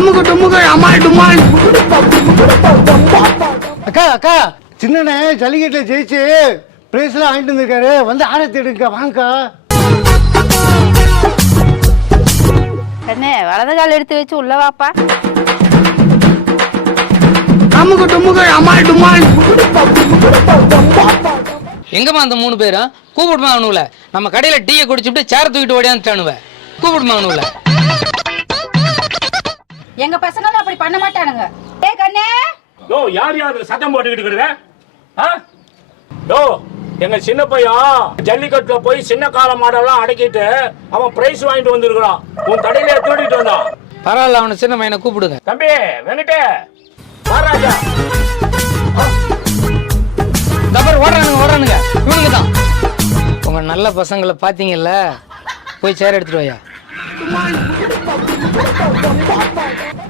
அமுக்கு டுமுக்கு அமால் டுமால் அக்கா அக்கா. சின்னண்ணே ஜல்லிக்கட்டில் ஜெயிச்சு பிரைஸ்லாம் வாங்கிட்டு வந்திருக்காரு. வந்து ஆரத்தி எடுங்க வாங்கக்கா. கண்ணே வலது கால் எடுத்து வச்சு உள்ள வாப்பா. அமுக்கு டுமுக்கு அமால் டுமால் எங்கம்மா அந்த மூணு பேரும்? கூப்பிடுமா அவனுல நம்ம கடையில டீயை குடிச்சுட்டு சேர தூக்கிட்டு ஓடியாந்துட்டானுவ. கூப்பிடுமா அவனுல எங்க பசங்க அப்படி பண்ண மாட்டானுங்க. ஏ கண்ணே! யோ யார் யார் சத்தம் போட்டுக்கிட்டு இருக்கிற ஆ? யோ எங்க சின்ன பையன் ஜல்லிக்கட்டுல போய் சின்ன கால மாடெல்லாம் அடக்கிட்டு அவன் பிரைஸ் வாங்கிட்டு வந்திருக்கிறான். உன் கடையில தூக்கிட்டு வந்தான். பரவாயில்ல அவனை சின்ன பையனை கூப்பிடுங்க. தம்பி வெங்கடே வாராஜா. தப்பர் ஓடுறானுங்க ஓடுறானுங்க. இவனுங்க தான் உங்க நல்ல பசங்களை பாத்தீங்கல்ல போய் சேர எடுத்துட்டு வாயா. ไม่ไม่ตบไม่ตบผมตบ